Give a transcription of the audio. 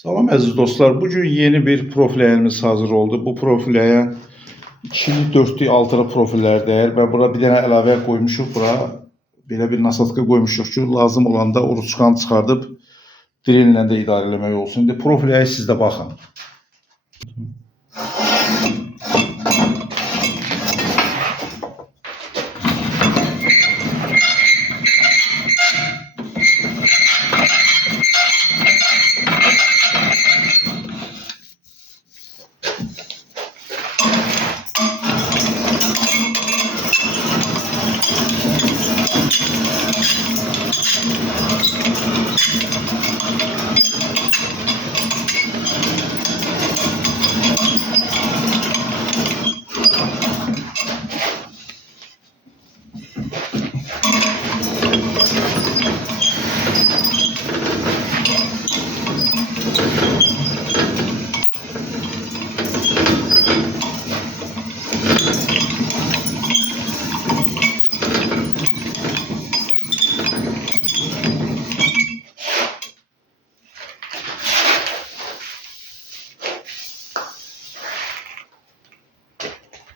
Salam əziz dostlar. Bugün yeni bir profiləyimiz hazır oldu. Bu profiləyə 2'li, 4'lü, 6'lı profillər deyir və bura bir dənə əlavə qoymuşuq. Bura belə bir nasatka qoymuşuq ki, lazım olanda o ruçkanı çıxardıb drillə də idarə eləmək olsun. İndi profiləyə siz də baxın.